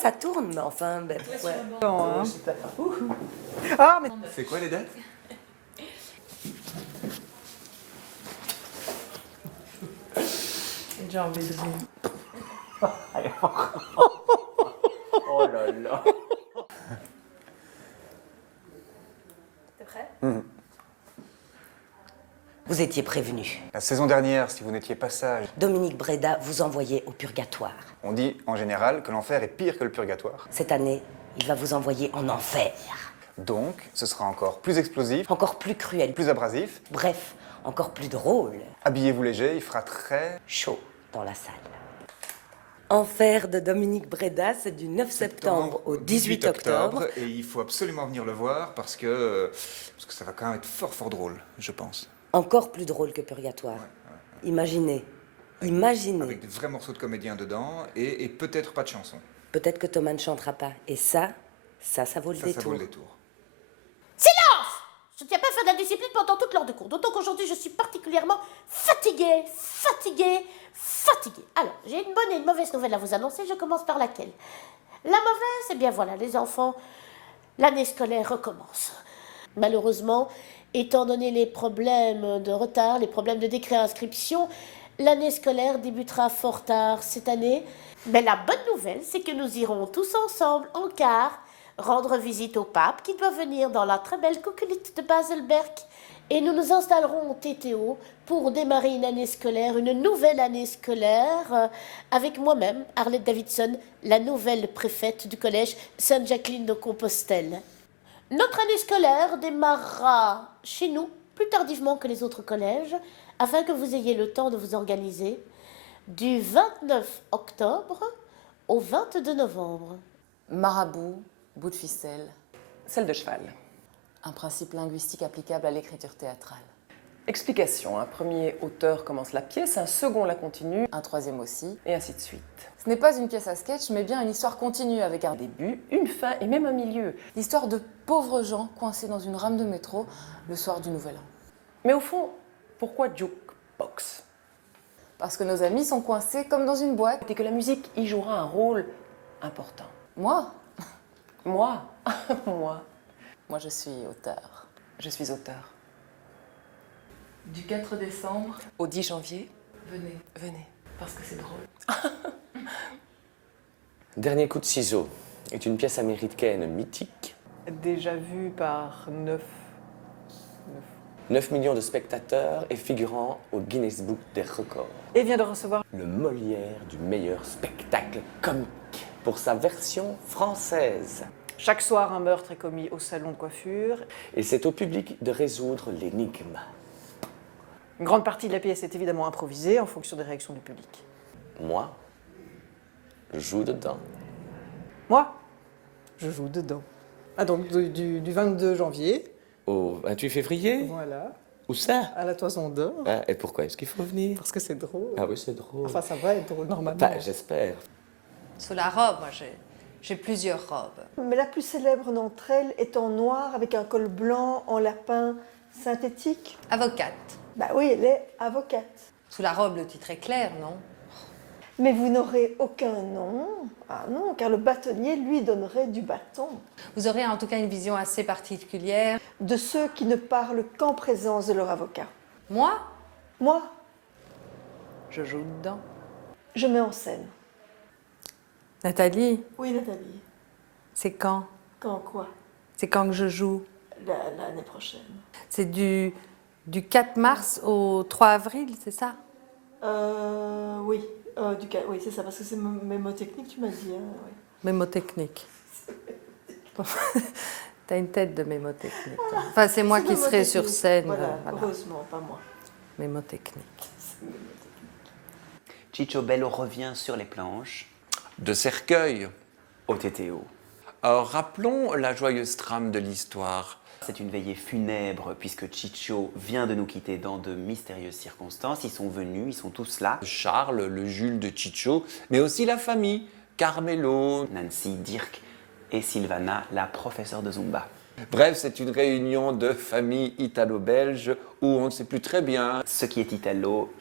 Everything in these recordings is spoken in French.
ça tourne, mais enfin, ben, ouais. Non, hein. Ah, mais C'est quoi les dates? j'ai envie de rire. Oh là là. T'es prêt? Vous étiez prévenu. La saison dernière, si vous n'étiez pas sage, Dominique Breda vous envoyait au purgatoire. on dit en général que l'enfer est pire que le purgatoire. Cette année, il va vous envoyer en enfer. Donc, ce sera encore plus explosif, Encore plus cruel. plus abrasif. Bref, encore plus drôle. Habillez-vous léger, il fera très... Chaud dans la salle. Enfer de Dominique Breda, c'est du 9 septembre au 18 octobre. Et il faut absolument venir le voir parce que ça va quand même être fort drôle, je pense. Encore plus drôle que Purgatoire. Imaginez. Imaginez. Avec des vrais morceaux de comédiens dedans et peut-être pas de chansons. Peut-être que Thomas ne chantera pas. Et ça vaut le Ça détour. vaut le détour. Silence! Je ne tiens pas à faire de la discipline pendant toute l'heure de cours, d'autant qu'aujourd'hui je suis particulièrement fatiguée. Alors, j'ai une bonne et une mauvaise nouvelle à vous annoncer, je commence par laquelle? La mauvaise, eh bien voilà, les enfants, l'année scolaire recommence. Malheureusement, étant donné les problèmes de retard, les problèmes de décret inscription, l'année scolaire débutera fort tard cette année. Mais la bonne nouvelle, c'est que nous irons tous ensemble en car rendre visite au pape qui doit venir dans la très belle coquelite de Baselberg. Et nous nous installerons au TTO pour démarrer une année scolaire, une nouvelle année scolaire, avec moi-même, Arlette Davidson, la nouvelle préfète du collège Sainte-Jacqueline de Compostelle. Notre année scolaire démarrera chez nous plus tardivement que les autres collèges, afin que vous ayez le temps de vous organiser, du 29 octobre au 22 novembre. Marabout, bout de ficelle, Celle de cheval. un principe linguistique applicable à l'écriture théâtrale. Explication. Un premier auteur commence la pièce, un second la continue, Un troisième aussi. et ainsi de suite. Ce n'est pas une pièce à sketch, mais bien une histoire continue avec un Début, une fin et même un milieu. L'histoire de pauvres gens coincés dans une rame de métro le soir du Nouvel An. Mais au fond, pourquoi jukebox? Parce que nos amis sont coincés comme dans une boîte. Et que la musique y jouera un rôle important. Moi, Moi, moi, moi je suis auteur. je suis auteur. Du 4 décembre, Au 10 janvier, venez. venez, parce que c'est drôle. Dernier coup de ciseau est une pièce américaine mythique. déjà vu par 9 millions de spectateurs et figurant au Guinness Book des records. et vient de recevoir Le Molière du meilleur spectacle comique pour sa version française. chaque soir un meurtre est commis au salon de coiffure. Et c'est au public de résoudre l'énigme. Une grande partie de la pièce est évidemment improvisée en fonction des réactions du public. Moi, je joue dedans. Moi, je joue dedans. Ah donc du 22 janvier, Au 28 février. voilà, Où ça? à la Toison d'Or, Ah, et pourquoi est-ce qu'il faut venir? parce que c'est drôle. Ah oui, c'est drôle. Enfin, ça va être drôle normalement. Enfin, j'espère. Sous la robe, moi j'ai plusieurs robes. Mais la plus célèbre d'entre elles est en noir avec un col blanc en lapin synthétique. Avocate. Bah oui, elle est avocate. Sous la robe, le titre est clair, non? Mais vous n'aurez aucun nom. Ah non, car le bâtonnier lui donnerait du bâton. Vous aurez en tout cas une vision assez particulière. De ceux qui ne parlent qu'en présence de leur avocat. Moi, Moi, Je joue dedans. je mets en scène. Nathalie, Oui, Nathalie. c'est quand? Quand quoi? C'est quand que je joue? L'année prochaine. C'est du 4 mars au 3 avril, c'est ça? Oui. Oui, c'est ça, parce que c'est mémotechnique, tu m'as dit. Hein, oui. Mémotechnique. T'as une tête de mémotechnique. Toi. Enfin, c'est moi qui serai sur scène. Voilà, voilà. heureusement, pas moi. Mémotechnique. Ciccio Bello revient sur les planches De cercueil. au TTO. Alors rappelons la joyeuse trame de l'histoire. C'est une veillée funèbre puisque Ciccio vient de nous quitter dans de mystérieuses circonstances. Ils sont venus, ils sont tous là. Charles, le Jules de Ciccio, mais aussi la famille, Carmelo. Nancy, Dirk et Sylvana, la professeure de Zumba. Bref, c'est une réunion de famille italo-belge où on ne sait plus très bien. Ce qui est italo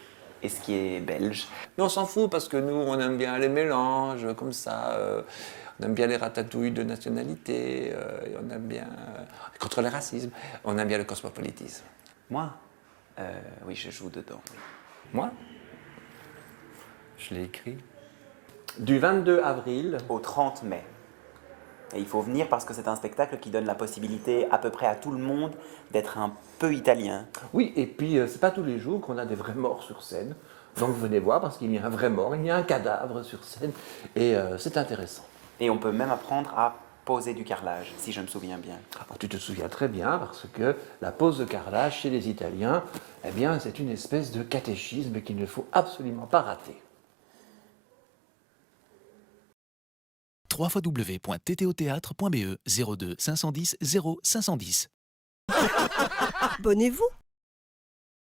et ce qui est belge. Mais on s'en fout parce que nous, on aime bien les mélanges, comme ça. On aime bien les ratatouilles de nationalité, et on aime bien... contre le racisme, on aime bien le cosmopolitisme. Moi oui, je joue dedans. Oui. Moi, je l'ai écrit. Du 22 avril Au 30 mai. Et il faut venir parce que c'est un spectacle qui donne la possibilité à peu près à tout le monde d'être un peu italien. Oui, et puis c'est pas tous les jours qu'on a des vrais morts sur scène. Donc venez voir parce qu'il y a un vrai mort, il y a un cadavre sur scène et c'est intéressant. Et on peut même apprendre à poser du carrelage, si je me souviens bien. Alors, tu te souviens très bien parce que la pose de carrelage chez les Italiens, eh bien c'est une espèce de catéchisme qu'il ne faut absolument pas rater. www.ttotheatre.be 02 510 0 510. Abonnez-vous.